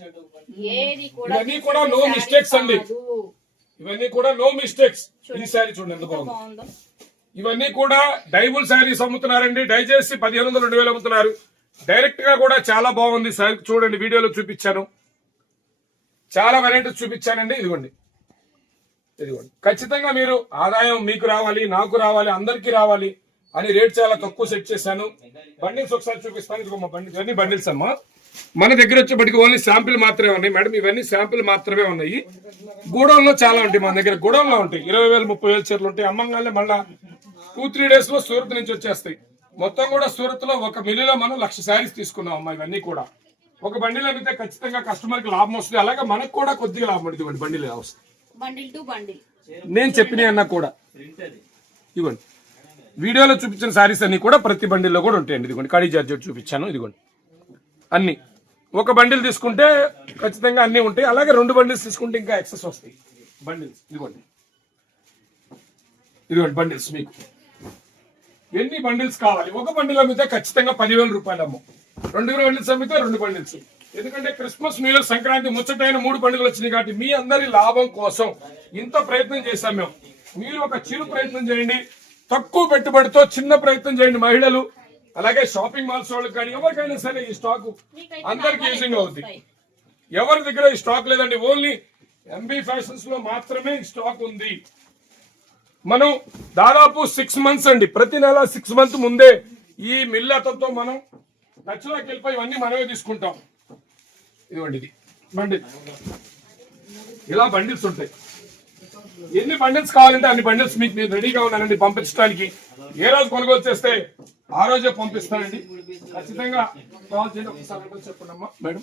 ఏది కూడా నో మిస్టేక్స్ అండి. ఇవన్నీ కూడా నో మిస్టేక్స్. ఈ శారీ చూడండి ఎంత బాగుందో. ఇవన్నీ కూడా డైబుల్ శారీస్ అమ్ముతున్నారండి. డై చేసి 1500-2000 అమ్ముతున్నారు. డైరెక్ట్ గా కూడా చాలా బాగుంది శారీ. చూడండి వీడియోలో చూపించాను. చాలా వెరైటీస్ చూపించానండి. ఇదిగోండి ఇదిగోండి. ఖచ్చితంగా మీరు ఆదాయం మీకు రావాలి, నాకు రావాలి, అందరికీ రావాలి అని రేట్ చాలా తక్కువ సెట్ చేశాను. బండిల్స్ ఒకసారి చూపిస్తాను. ఇదిగో మా బండిల్స్ ఇవన్నీ బండిల్స్ అమ్మా. మన దగ్గర వచ్చేప్పటికి ఓన్లీ శాంపిల్ మాత్రమే ఉన్నాయి మేడం. ఇవన్నీ శాంపిల్ మాత్రమే ఉన్నాయి. గూడౌన్ లో చాలా ఉంటాయి. మన దగ్గర గూడౌన్ లో ఉంటాయి 20,000-30,000 చీరలు ఉంటాయి. అమ్మంగానే మళ్ళా 2-3 డేస్ లో సూరత్ నుంచి వచ్చేస్తాయి. మొత్తం కూడా సూరత్ లో ఒక మిల్లులో మనం 1,00,000 శారీస్ తీసుకున్నాం అమ్మా. ఇవన్నీ కూడా ఒక బండిల్ అమ్మితే ఖచ్చితంగా కస్టమర్ కి లాభం వస్తుంది. అలాగే మనకు కూడా కొద్దిగా లాభం ఉంటుంది. బండిల్ వస్తుంది. బండిల్ టు బండిల్ నేను చెప్పిన అన్నా కూడా ఇదిగోండి వీడియోలో చూపించిన శారీస్ అన్ని కూడా ప్రతి బండిల్లో కూడా ఉంటాయండి. ఇదిగోండి కడీ జార్జెట్ చూపించాను. ఇదిగోండి అన్ని ఒక బండిల్ తీసుకుంటే ఖచ్చితంగా అన్ని ఉంటాయి. అలాగే 2 బండిల్స్ తీసుకుంటే ఇంకా ఎక్సెస్ వస్తాయి బండిల్స్. ఇదిగోండి ఇదిగోండి బండిల్స్. మీకు ఎన్ని బండిల్స్ కావాలి? ఒక బండిల్ అమ్మితే ఖచ్చితంగా 10,000 రూపాయలు అమ్ము. 2 బండిల్స్ అమ్మితే 2 బండిల్స్. ఎందుకంటే క్రిస్మస్ న్యూ ఇయర్ సంక్రాంతి ముచ్చటైన 3 పండుగలు వచ్చినాయి కాబట్టి మీ అందరి లాభం కోసం ఇంత ప్రయత్నం చేశాం మేము. మీరు ఒక చిరు ప్రయత్నం చేయండి. తక్కువ పెట్టుబడితో చిన్న ప్రయత్నం చేయండి. మహిళలు అలాగే షాపింగ్ మాల్స్ వాళ్ళకి కానీ ఎవరికైనా సరే ఈ స్టాక్ అందరికి యూజింగ్ అవుతుంది. ఎవరి దగ్గర ఈ స్టాక్ లేదండి. ఓన్లీ ఎంబీ ఫ్యాషన్స్ లో మాత్రమే ఈ స్టాక్ ఉంది. మనం దాదాపు 6 మంత్స్ అండి. ప్రతి నెల 6 మంత్ ముందే ఈ మిల్ అతనితో మనం టచ్లోకి వెళ్ళిపోయి ఇవన్నీ మనమే తీసుకుంటాం. ఇదిగోండి ఇది బండిల్. ఇలా బండిల్స్ ఉంటాయి. ఎన్ని బండిల్స్ కావాలంటే అన్ని బండిల్స్ మీకు నేను రెడీగా ఉన్నానండి పంపించడానికి. ఏ రోజు కొనుగోలు చేస్తే ఆ రోజే పంపిస్తానండి. ఖచ్చితంగా కాల్ చేయండి. ఒకసారి చెప్పండి అమ్మా మేడం.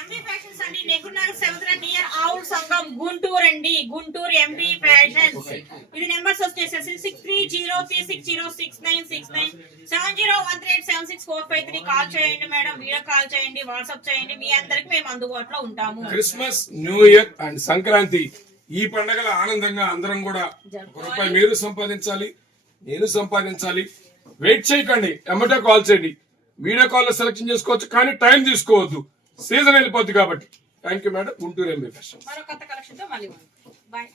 ఎంబీ ఫ్యాషన్స్ అండి. నెహ్రూనగర్ 7th నియర్ ఆవుల్ సంఘం గుంటూరు అండి. Guntur MB fashions. ఇది నెంబర్స్ వచ్చేసి 6303606969 7013876453. కాల్ చేయండి మేడం. వీడియో కాల్ చేయండి, వాట్సాప్ చేయండి. మీ అందరికి మేము అందుబాటులో ఉంటాము. Christmas, new year and Sankranti ఈ పండుగల ఆనందంగా అందరం కూడా ₹1 మీరు సంపాదించాలి, నేను సంపాదించాలి. వెయిట్ చేయకండి, ఎమ్మటే కాల్ చేయండి. వీడియో కాల్ లో సెలెక్షన్ చేసుకోవచ్చు కానీ టైం తీసుకోవద్దు. సీజన్ వెళ్ళిపోద్ది కాబట్టి. Thank you madam. Guntur MB fashion. మరో కొత్త కలెక్షన్ తో మళ్ళీ బాయ్.